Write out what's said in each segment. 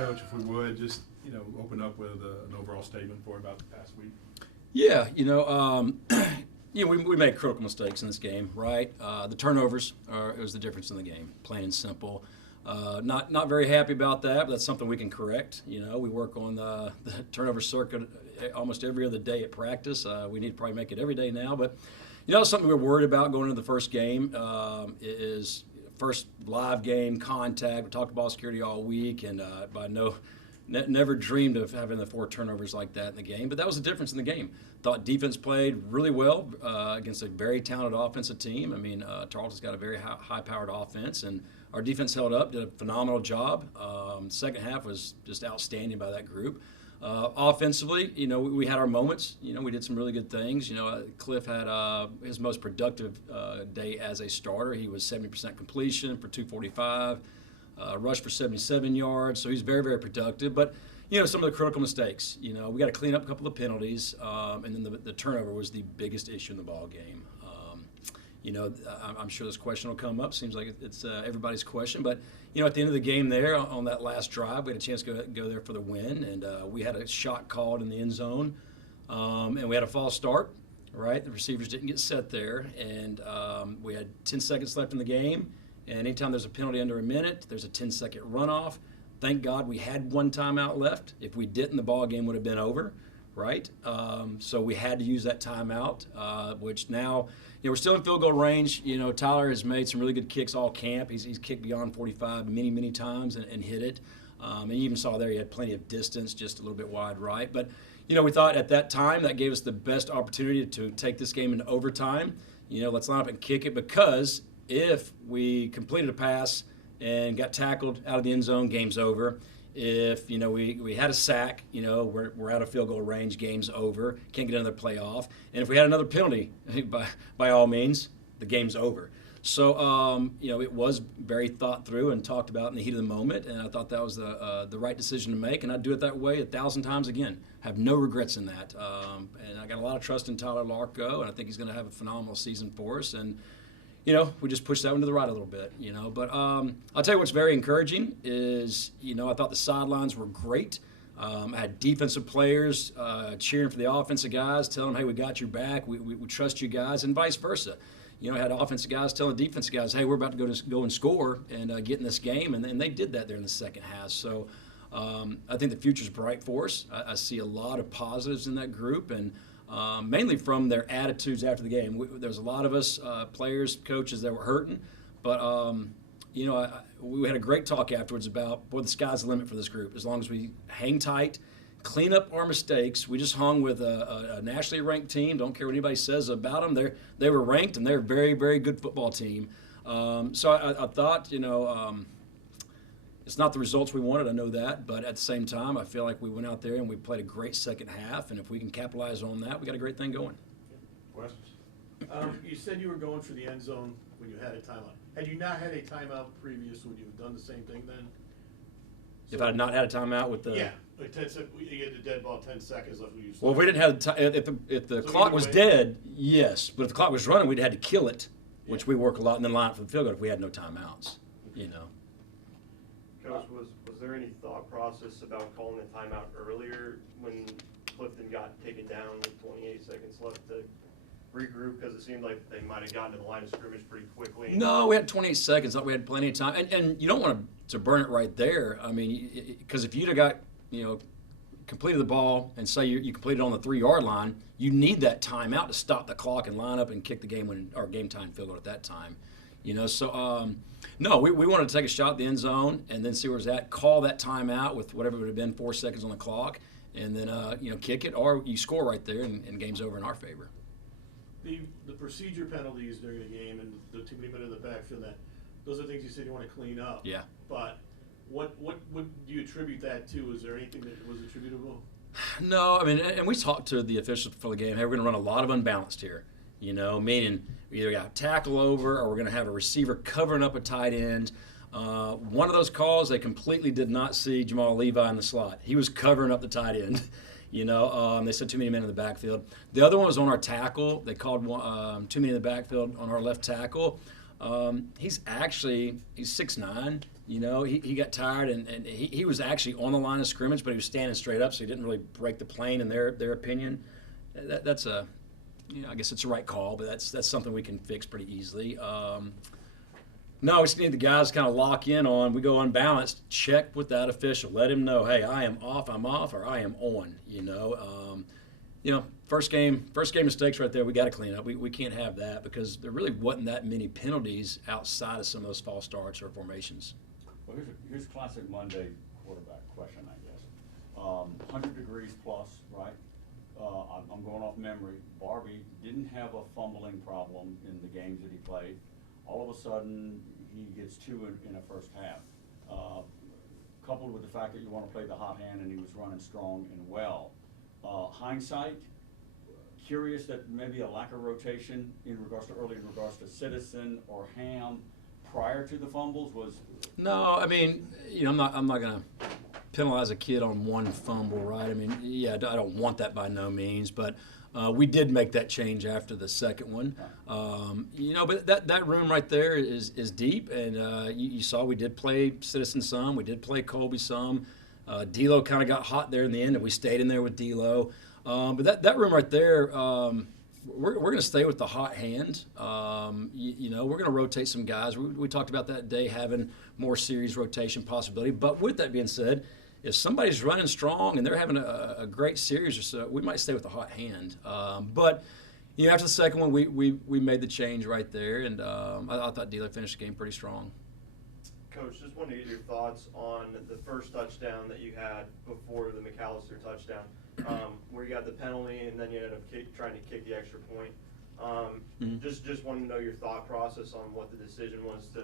Coach, if we would, just, open up with an overall statement for about the past week. Yeah, we made critical mistakes in this game, right? The turnovers was the difference in the game, plain and simple. Not very happy about that, but that's something we can correct. We work on the turnover circuit almost every other day at practice. We need to probably make it every day now, but something we're worried about going into the first game is first live game contact. We talked about security all week, and never dreamed of having the 4 turnovers like that in the game, but that was the difference in the game. Thought defense played really well against a very talented offensive team. I mean, Tarleton's got a very high-powered offense, and our defense held up, did a phenomenal job. Second half was just outstanding by that group. Offensively, we had our moments. We did some really good things. Cliff had his most productive day as a starter. He was 70% completion for 245. Rushed for 77 yards, so he's very, very productive. But, some of the critical mistakes, we got to clean up a couple of penalties, and then the turnover was the biggest issue in the ball game. I'm sure this question will come up. Seems like it's everybody's question. But, at the end of the game there on that last drive, we had a chance to go there for the win, and we had a shot called in the end zone, and we had a false start, right? The receivers didn't get set there, and we had 10 seconds left in the game. And anytime there's a penalty under a minute, there's a 10-second runoff. Thank God we had one timeout left. If we didn't, the ball game would have been over, right? So we had to use that timeout, which now, we're still in field goal range. Tyler has made some really good kicks all camp. He's kicked beyond 45 many, many times and hit it. And you even saw there he had plenty of distance, just a little bit wide right. But, we thought at that time that gave us the best opportunity to take this game into overtime. Let's line up and kick it, because if we completed a pass and got tackled out of the end zone, game's over. If we had a sack, we're out of field goal range, game's over. Can't get another playoff. And if we had another penalty, by all means, the game's over. So it was very thought through and talked about in the heat of the moment, and I thought that was the right decision to make, and I'd do it that way 1,000 times again. Have no regrets in that. And I got a lot of trust in Tyler Larko, and I think he's going to have a phenomenal season for us. And we just pushed that one to the right a little bit, But I'll tell you what's very encouraging is, I thought the sidelines were great. I had defensive players cheering for the offensive guys, telling them, hey, we got your back, we trust you guys, and vice versa. I had offensive guys telling defensive guys, hey, we're about to go and score and get in this game, and they did that there in the second half. So I think the future's bright for us. I see a lot of positives in that group, and mainly from their attitudes after the game. There's a lot of us, players, coaches, that were hurting, but we had a great talk afterwards about, boy, the sky's the limit for this group. As long as we hang tight, clean up our mistakes. We just hung with a nationally ranked team. Don't care what anybody says about them. They were ranked, and they're a very, very good football team. So I thought, it's not the results we wanted, I know that, but at the same time, I feel like we went out there and we played a great second half, and if we can capitalize on that, we got a great thing going. Questions? You said you were going for the end zone when you had a timeout. Had you not had a timeout previous, would you have done the same thing then? If I had not had a timeout with the... Yeah, like 10 seconds, you had the dead ball, 10 seconds left. Well, if we didn't have if the clock was dead, yes, but if the clock was running, we'd had to kill it, which we work a lot, and then line up for the field goal if we had no timeouts, Coach, was there any thought process about calling the timeout earlier when Clifton got taken down with 28 seconds left to regroup? Because it seemed like they might have gotten to the line of scrimmage pretty quickly. No, we had 28 seconds. We had plenty of time. And you don't want to burn it right there. I mean, because if you'd have got, completed the ball and say you completed on the 3-yard line, you need that timeout to stop the clock and line up and kick the game time field goal at that time. So no, we wanted to take a shot at the end zone and then see where it's at, call that timeout with whatever it would have been, 4 seconds on the clock, and then kick it, or you score right there and game's over in our favor. The procedure penalties during the game and the too many men in the backfield, those are things you said you want to clean up. Yeah. But what do you attribute that to? Is there anything that was attributable? No, I mean, and we talked to the officials before the game. Hey, we're going to run a lot of unbalanced here. Meaning we either got a tackle over or we're going to have a receiver covering up a tight end. One of those calls, they completely did not see Jamal Levi in the slot. He was covering up the tight end. They said too many men in the backfield. The other one was on our tackle. They called too many in the backfield on our left tackle. He's 6'9", You know, he got tired, and he was actually on the line of scrimmage, but he was standing straight up, so he didn't really break the plane in their opinion. That's a, you know, I guess it's the right call, but that's something we can fix pretty easily. No, we just need the guys to kind of lock in on. We go unbalanced. Check with that official. Let him know, hey, I am off, or I am on. You know, first game mistakes right there. We got to clean up. We can't have that because there really wasn't that many penalties outside of some of those false starts or formations. Well, here's a classic Monday quarterback question, I guess. 100 degrees plus, right? I'm going off memory. Barbie didn't have a fumbling problem in the games that he played. All of a sudden, he gets two in a first half. Coupled with the fact that you want to play the hot hand and he was running strong and well. Hindsight, curious that maybe a lack of rotation in regards to Citizen or Ham prior to the fumbles was. No, I mean, you know, I'm not gonna penalize a kid on one fumble, right? I mean, yeah, I don't want that by no means, but we did make that change after the second one. You know, but that room right there is deep, and you saw we did play Citizen some, we did play Colby some. D'Lo kind of got hot there in the end, and we stayed in there with D'Lo. But that room right there, we're going to stay with the hot hand. You know, we're going to rotate some guys. We talked about that day having more series rotation possibility. But with that being said, if somebody's running strong and they're having a great series or so, we might stay with the hot hand. But you know, after the second one, we made the change right there, and I thought D'Lo finished the game pretty strong. Coach, just wanted to get your thoughts on the first touchdown that you had before the McAllister touchdown, where you got the penalty and then you ended up trying to kick the extra point. Just wanted to know your thought process on what the decision was to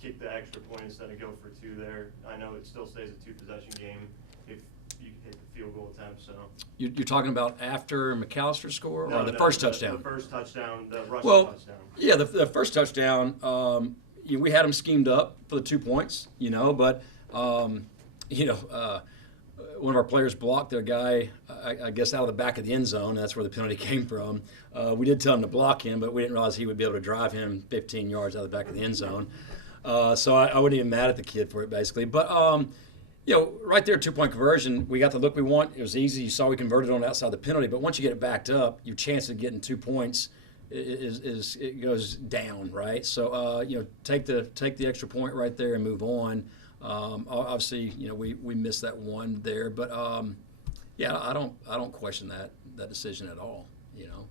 kick the extra point instead of go for two there. I know it still stays a two-possession game if you hit the field goal attempt. So You're talking about after McAllister score or the first touchdown? The first touchdown, the rushing touchdown. Yeah, the first touchdown. We had them schemed up for the 2 points, you know, but, one of our players blocked their guy, I guess, out of the back of the end zone. That's where the penalty came from. We did tell him to block him, but we didn't realize he would be able to drive him 15 yards out of the back of the end zone. So I wasn't even mad at the kid for it, basically. But, right there, 2-point conversion, we got the look we want. It was easy. You saw we converted on outside the penalty. But once you get it backed up, your chance of getting 2 points it goes down, right? So take the extra point right there and move on. Obviously, we missed that one there, but I don't question that decision at all. You know,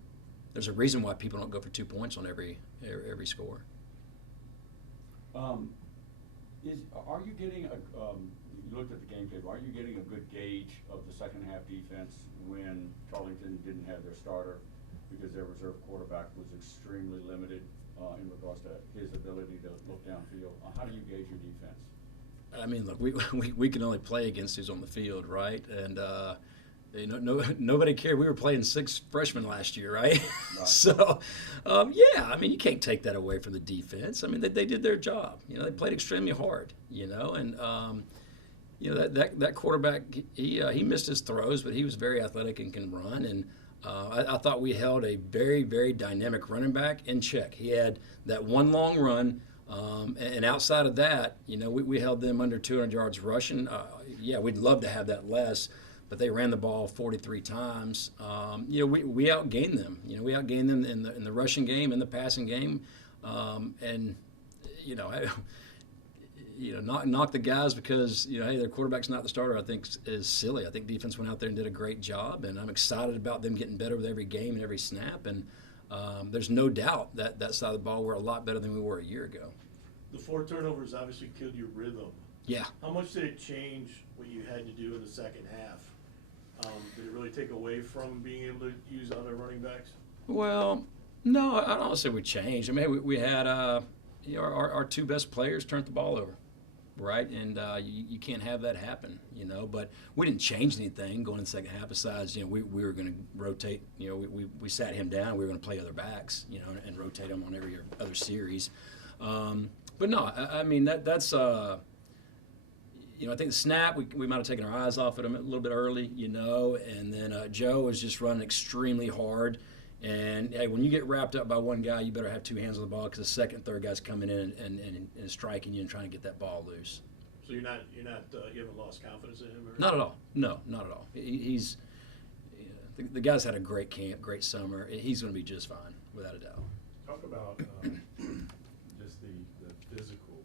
there's a reason why people don't go for 2 points on every score. Are you getting you looked at the game tape? Are you getting a good gauge of the second half defense when Tarleton didn't have their starter? Because their reserve quarterback was extremely limited in regards to his ability to look downfield. How do you gauge your defense? I mean, look, we can only play against who's on the field, right? And nobody cared. We were playing 6 freshmen last year, right? So, I mean, you can't take that away from the defense. I mean, they did their job. They played extremely hard. And that quarterback, he missed his throws, but he was very athletic and can run. And I thought we held a very, very dynamic running back in check. He had that one long run, and outside of that, we held them under 200 yards rushing. We'd love to have that less, but they ran the ball 43 times. We outgained them. We outgained them in the rushing game, in the passing game, knock the guys because hey, their quarterback's not the starter, I think is silly. I think defense went out there and did a great job, and I'm excited about them getting better with every game and every snap. And there's no doubt that side of the ball we're a lot better than we were a year ago. The 4 turnovers obviously killed your rhythm. Yeah. How much did it change what you had to do in the second half? Did it really take away from being able to use other running backs? Well, no, I don't say we changed. I mean, we had our 2 best players turned the ball over. Right, and you can't have that happen, But we didn't change anything going in the second half. Besides, we were going to rotate. We sat him down. We were going to play other backs, and rotate him on every other series. But no, I mean that's. I think the snap we might have taken our eyes off of him a little bit early, and then Joe was just running extremely hard. And hey, when you get wrapped up by one guy, you better have two hands on the ball because the second and third guy's coming in and striking you and trying to get that ball loose. So you haven't lost confidence in him? Or? Not at all. No, not at all. He's the guy's had a great camp, great summer. He's going to be just fine, without a doubt. Talk about just the physical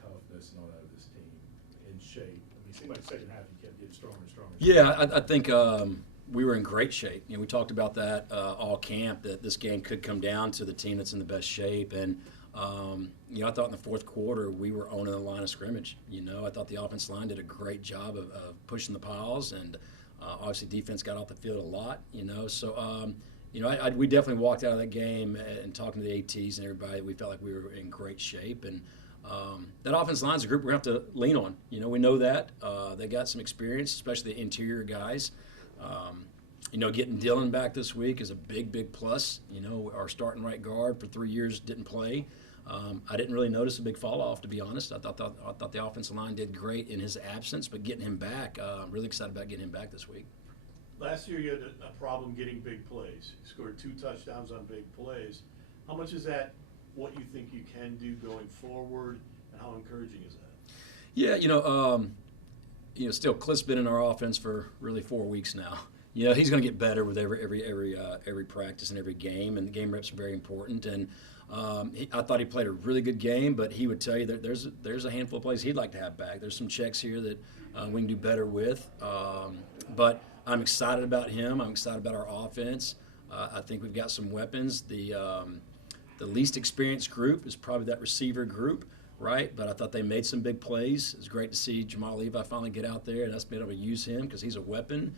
toughness and all that of this team in shape. I mean, it seemed like second half you kept getting stronger and stronger. Yeah, I think we were in great shape. You know, we talked about that all camp, that this game could come down to the team that's in the best shape. And, you know, I thought in the fourth quarter we were owning the line of scrimmage. You know, I thought the offensive line did a great job of pushing the piles, and obviously defense got off the field a lot, you know. So, you know, we definitely walked out of that game and talking to the ATs and everybody, we felt like we were in great shape. And that offensive line's a group we're going to have to lean on. You know, we know that. They got some experience, especially the interior guys. You know, getting Dylan back this week is a big plus. You know, our starting right guard for 3 years didn't play. I didn't really notice a big fall off, to be honest. I thought the offensive line did great in his absence, but getting him back, I'm really excited about getting him back this week. Last year you had a problem getting big plays. You scored 2 touchdowns on big plays. How much is that what you think you can do going forward, and how encouraging is that? Yeah, you know, still Cliff's been in our offense for really 4 weeks now. You know, he's going to get better with every practice and every game, and the game reps are very important. And I thought he played a really good game, but he would tell you that there's a handful of plays he'd like to have back. There's some checks here that we can do better with. But I'm excited about him. I'm excited about our offense. I think we've got some weapons. The least experienced group is probably that receiver group, right? But I thought they made some big plays. It's great to see Jamal Levi finally get out there and us be able to use him because he's a weapon.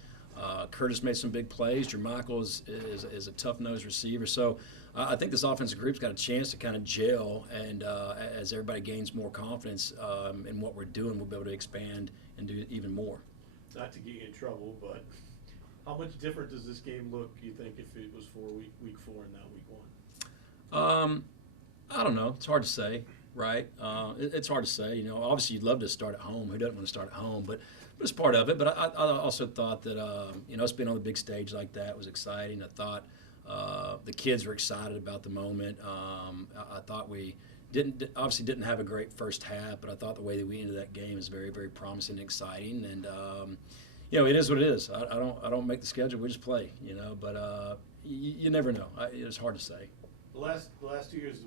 Curtis made some big plays. Jermichael is a tough-nosed receiver. So I think this offensive group's got a chance to kind of gel, and as everybody gains more confidence in what we're doing, we'll be able to expand and do even more. Not to get you in trouble, but how much different does this game look, you think, if it was for week 4 and not week 1? I don't know. It's hard to say, right? It's hard to say. You know, obviously you'd love to start at home. Who doesn't want to start at home? But it's part of it. But I also thought that, you know, us being on the big stage like that was exciting. I thought the kids were excited about the moment. I thought we obviously didn't have a great first half, but I thought the way that we ended that game is very, very promising and exciting. And, you know, it is what it is. I don't make the schedule. We just play, you know. But you never know. It's hard to say. The last 2 years,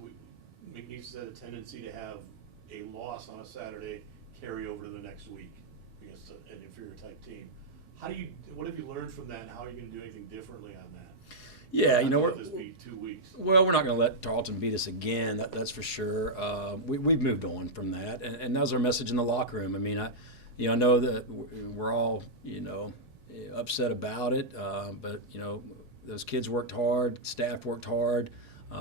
McNeese's had a tendency to have a loss on a Saturday carry over to the next week against an inferior type team. What have you learned from that, and how are you going to do anything differently on that? Yeah, you know, this be 2 weeks. Well, we're not going to let Tarleton beat us again. That's for sure. We've moved on from that, and that was our message in the locker room. I mean, I know that we're all, you know, upset about it, but you know, those kids worked hard, staff worked hard.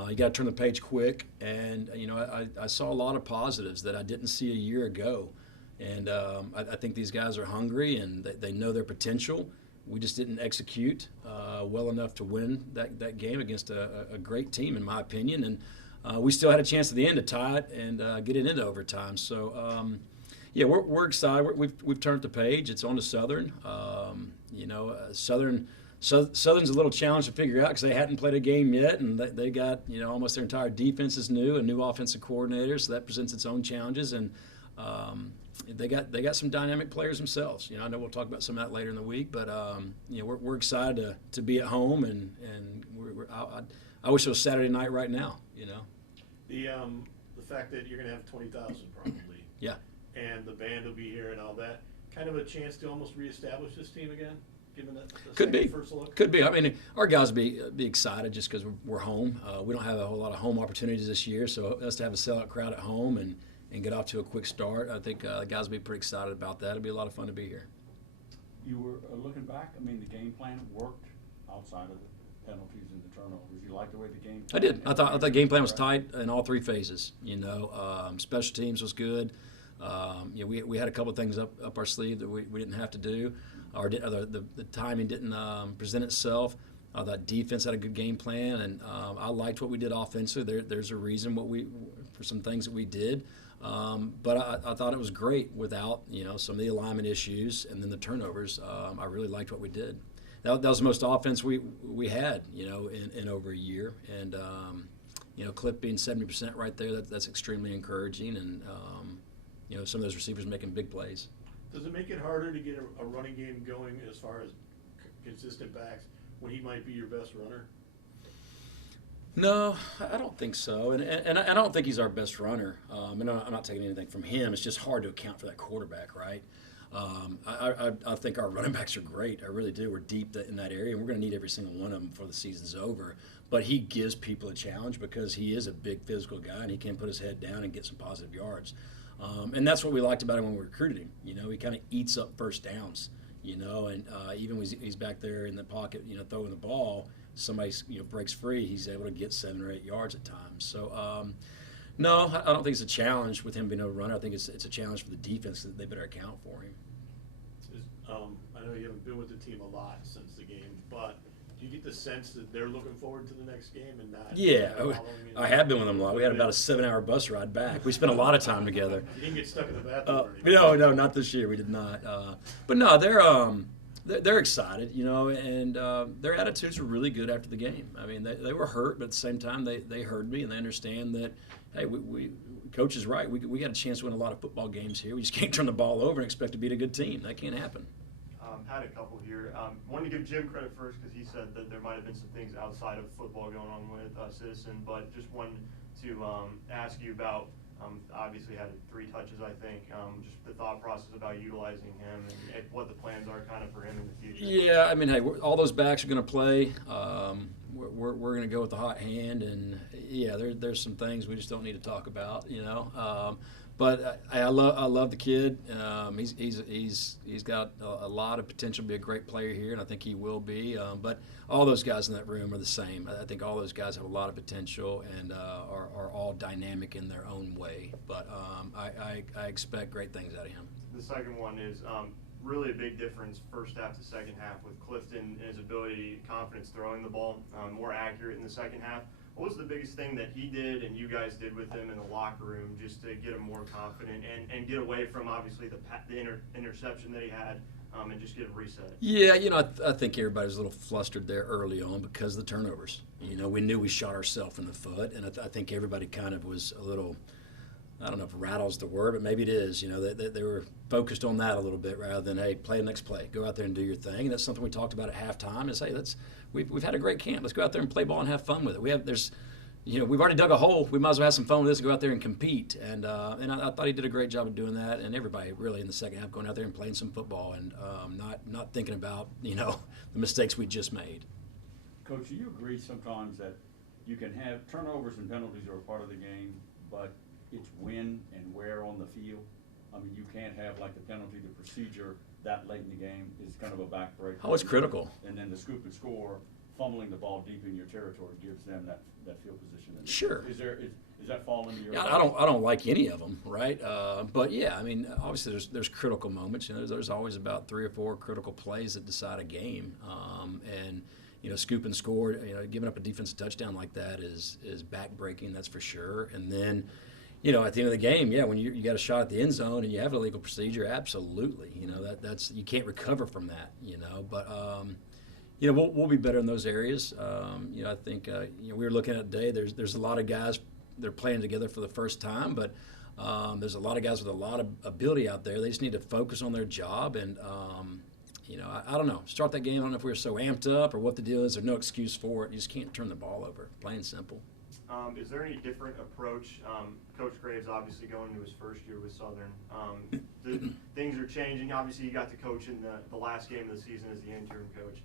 You got to turn the page quick, and you know, I saw a lot of positives that I didn't see a year ago, and I think these guys are hungry and they know their potential. We just didn't execute well enough to win that game against a great team, in my opinion, and we still had a chance at the end to tie it and get it into overtime. So yeah, we're excited. We've turned the page. It's on to Southern. You know, Southern's a little challenge to figure out because they hadn't played a game yet, and they got, you know, almost their entire defense is new, a new offensive coordinator, so that presents its own challenges. And they got some dynamic players themselves. You know, I know we'll talk about some of that later in the week, but you know, we're excited to be at home, and I wish it was Saturday night right now. You know, the fact that you're going to have 20,000 probably. Yeah. And the band will be here and all that. Kind of a chance to almost reestablish this team again. Given that could be first look? Could be. I mean, our guys will be excited just because we're home. We don't have a whole lot of home opportunities this year, so us to have a sellout crowd at home and get off to a quick start, I think the guys will be pretty excited about that. It'll be a lot of fun to be here. You were looking back. I mean, the game plan worked outside of the penalties and the turnovers. You like the way the game plan? I did. I thought the game plan was tight in all 3 phases. You know, special teams was good. You know, we had a couple of things up our sleeve that we didn't have to do. Or the timing didn't present itself. I thought defense had a good game plan, and I liked what we did offensively. There's a reason for some things that we did, but I thought it was great without, you know, some of the alignment issues and then the turnovers. I really liked what we did. that was the most offense we had, in over a year. And Cliff being 70% right there, that's extremely encouraging. And some of those receivers making big plays. Does it make it harder to get a running game going as far as consistent backs when he might be your best runner? No, I don't think so, and I don't think he's our best runner. And I'm not taking anything from him. It's just hard to account for that quarterback, right? I think our running backs are great. I really do. We're deep in that area, and we're going to need every single one of them before the season's over. But he gives people a challenge because he is a big physical guy, and he can put his head down and get some positive yards. And that's what we liked about him when we recruited him. He kind of eats up first downs, and even when he's back there in the pocket, throwing the ball, somebody breaks free, he's able to get 7 or 8 yards at times. So no, I don't think it's a challenge with him being a runner. I think it's a challenge for the defense that they better account for him. I know you haven't been with the team a lot since the game, but do you get the sense that they're looking forward to the next game and not? Yeah, I have been with them a lot. We had about a 7-hour bus ride back. We spent a lot of time together. You didn't get stuck in the bathroom or anything? No, not this year. We did not. But no, they're excited, and their attitudes were really good after the game. I mean, they were hurt, but at the same time, they heard me and they understand that, hey, Coach is right. We got a chance to win a lot of football games here. We just can't turn the ball over and expect to beat a good team. That can't happen. Had a couple here. Wanted to give Jim credit first because he said that there might have been some things outside of football going on with Citizen, but just wanted to ask you about, obviously had 3 touches, I think, just the thought process about utilizing him and what the plans are kind of for him in the future. Yeah, I mean, hey, all those backs are going to play. We're going to go with the hot hand, and yeah, there's some things we just don't need to talk about, But I love the kid. He's got a lot of potential to be a great player here, and I think he will be. But all those guys in that room are the same. I think all those guys have a lot of potential and are all dynamic in their own way. But I expect great things out of him. The second one is really a big difference first half to second half with Clifton and his ability, confidence throwing the ball, more accurate in the second half. What was the biggest thing that he did and you guys did with him in the locker room just to get him more confident and get away from obviously the interception that he had and just get a reset? Yeah, I think everybody was a little flustered there early on because of the turnovers. We knew we shot ourselves in the foot, and I think everybody kind of was a little, I don't know if rattle's the word, but maybe it is. They were focused on that a little bit rather than, hey, play the next play. Go out there and do your thing. And that's something we talked about at halftime is, hey, we've had a great camp. Let's go out there and play ball and have fun with it. We've already dug a hole. We might as well have some fun with this and go out there and compete. And I thought he did a great job of doing that. And everybody really in the second half going out there and playing some football and not thinking about, the mistakes we just made. Coach, do you agree sometimes that you can have turnovers and penalties are a part of the game, but it's when and where on the field? I mean, you can't have like the penalty, the procedure that late in the game is kind of a backbreaker. Oh, it's critical. And then the scoop and score, fumbling the ball deep in your territory gives them that field position. Sure. Is that fall into your? Yeah, I don't like any of them, right? But yeah, I mean, obviously there's critical moments. There's always about 3 or 4 critical plays that decide a game, and scoop and score. Giving up a defensive touchdown like that is backbreaking. That's for sure. And then, at the end of the game, yeah, when you got a shot at the end zone and you have a legal procedure, absolutely. That's you can't recover from that. But we'll be better in those areas. I think we were looking at today. There's a lot of guys they're playing together for the first time, but there's a lot of guys with a lot of ability out there. They just need to focus on their job and. I don't know. Start that game. I don't know if we were so amped up or what the deal is. There's no excuse for it. You just can't turn the ball over. Plain and simple. Is there any different approach? Coach Graves obviously going into his first year with Southern. Things are changing. Obviously, you got to coach in the last game of the season as the interim coach.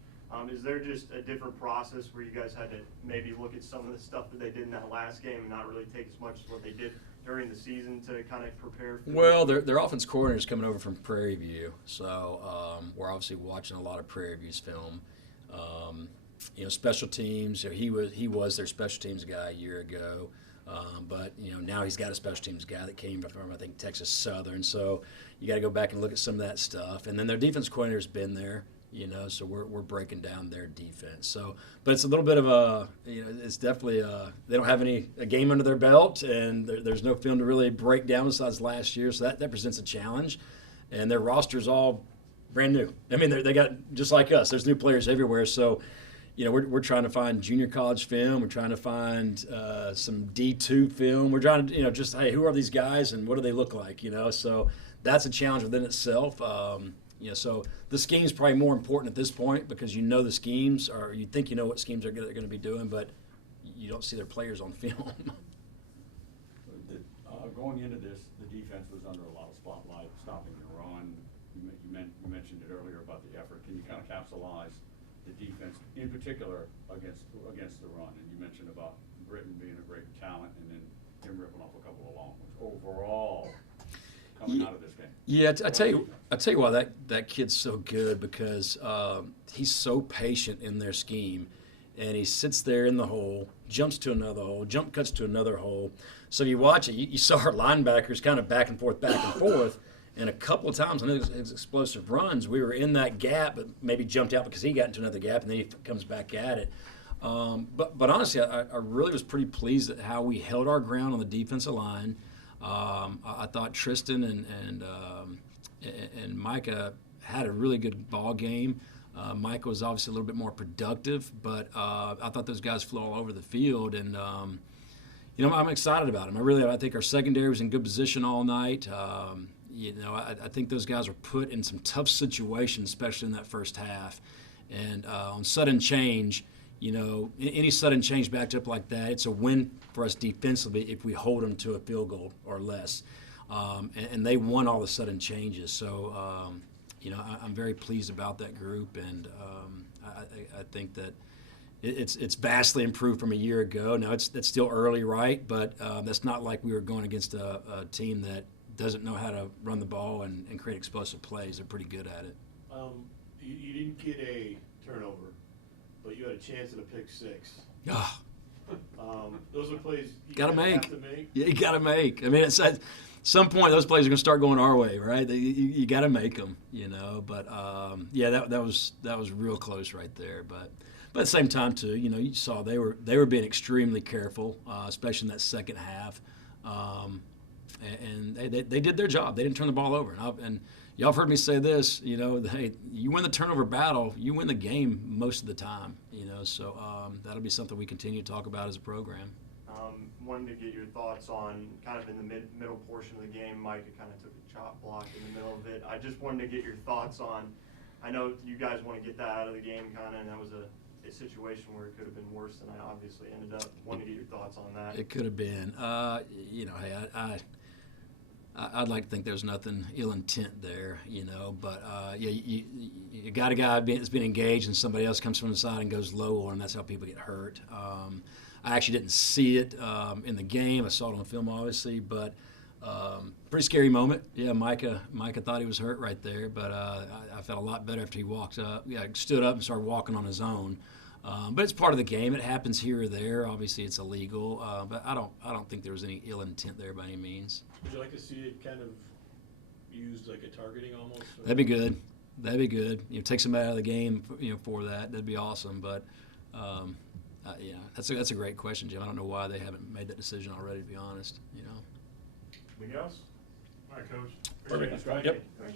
Is there just a different process where you guys had to maybe look at some of the stuff that they did in that last game and not really take as much as what they did during the season to kind of prepare for? Well, their offense coordinator is coming over from Prairie View, so we're obviously watching a lot of Prairie View's film. Special teams. He was their special teams guy a year ago, but now he's got a special teams guy that came from I think Texas Southern. So you got to go back and look at some of that stuff. And then their defense coordinator's been there. So we're breaking down their defense. So, but it's a little bit of a, it's definitely they don't have a game under their belt, and there's no film to really break down besides last year. So that presents a challenge, and their roster's all brand new. I mean, they got just like us. There's new players everywhere. So, we're trying to find junior college film. We're trying to find some D2 film. We're trying to, just, hey, who are these guys and what do they look like? So that's a challenge within itself. So the scheme's probably more important at this point because the schemes, or you think you know what schemes they're going to be doing, but you don't see their players on film. Going into this, the defense was under a lot of spotlight, stopping the run. You mentioned it earlier about the effort. Can you kind of capsulize the defense, in particular, against the run? And you mentioned about Britton being a great talent and then him ripping off a couple of long ones. Overall, coming out of this game. Yeah, I tell you why that kid's so good because he's so patient in their scheme, and he sits there in the hole, jumps to another hole, jump cuts to another hole. So you watch it, you saw our linebackers kind of back and forth, and a couple of times on his explosive runs, we were in that gap, but maybe jumped out because he got into another gap, and then he comes back at it. But honestly, I really was pretty pleased at how we held our ground on the defensive line. I thought Tristan and Micah had a really good ball game. Micah was obviously a little bit more productive, but I thought those guys flew all over the field, and I'm excited about them. I think our secondary was in good position all night. I think those guys were put in some tough situations, especially in that first half. And on sudden change, any sudden change backed up like that, it's a win for us defensively if we hold them to a field goal or less. And they won all the sudden changes. So, I'm very pleased about that group, and I think that it's vastly improved from a year ago. Now, it's still early, right? But that's not like we were going against a team that doesn't know how to run the ball and create explosive plays. They're pretty good at it. You didn't get a turnover, but you had a chance at a pick six. Ah. Those are plays you Gotta have make. to make. Yeah, you got to make. I mean, it's at some point those plays are going to start going our way, right? You got to make them, But that was real close right there. But at the same time, too, you saw they were being extremely careful, especially in that second half. And they did their job. They didn't turn the ball over. And y'all have heard me say this, hey, you win the turnover battle, you win the game most of the time, So that'll be something we continue to talk about as a program. Wanted to get your thoughts on kind of in the middle portion of the game. Micah kind of took a chop block in the middle of it. I just wanted to get your thoughts on, I know you guys want to get that out of the game kind of, and that was a situation where it could have been worse than I obviously ended up. Wanted to get your thoughts on that. It could have been. Hey, I'd like to think there's nothing ill intent there, But you got a guy that's been engaged, and somebody else comes from the side and goes low, and that's how people get hurt. I actually didn't see it in the game. I saw it on film, obviously, but pretty scary moment. Yeah, Micah thought he was hurt right there, but I felt a lot better after he walked up. Yeah, stood up and started walking on his own. But it's part of the game. It happens here or there. Obviously, it's illegal, but I don't think there was any ill intent there by any means. Would you like to see it kind of used like a targeting almost? Or? That'd be good. Take somebody out of the game, for that. That'd be awesome. But that's a great question, Jim. I don't know why they haven't made that decision already. To be honest, Anything else? All right, Coach. Perfect. Appreciate it. Yep. Thank you.